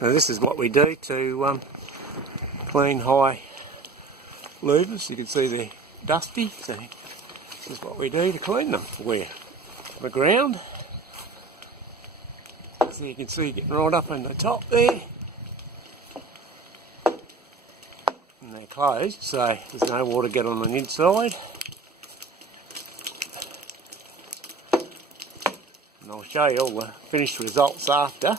Now this is what we do to clean high louvers. You can see they're dusty, so this is what we do to clean them. We're on the ground, so you can see getting right up in the top there, and they're closed, so there's no water get on the inside. And I'll show you all the finished results after.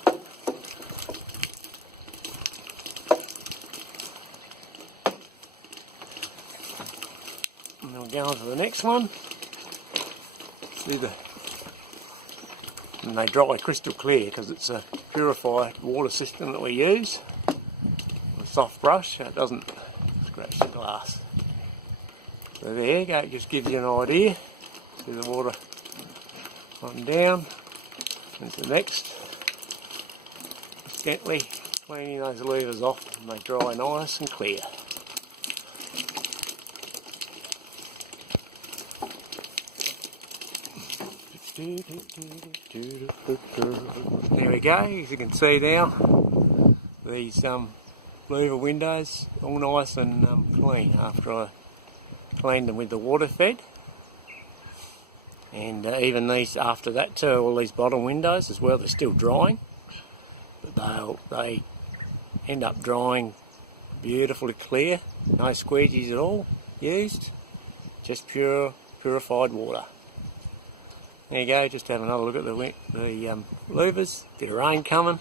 And we'll go on to the next one. See and they dry crystal clear because it's a purified water system that we use. A soft brush so it doesn't scratch the glass. So there you go, it just gives you an idea. See the water on down. And the next. Just gently cleaning those louvers off and they dry nice and clear. There we go, as you can see now, these louver windows all nice and clean after I cleaned them with the water fed. And even these after that too, all these bottom windows as well, they're still drying, but they end up drying beautifully clear, no squeegees at all used, just purified water. There you go, just have another look at the louvers, bit of rain coming.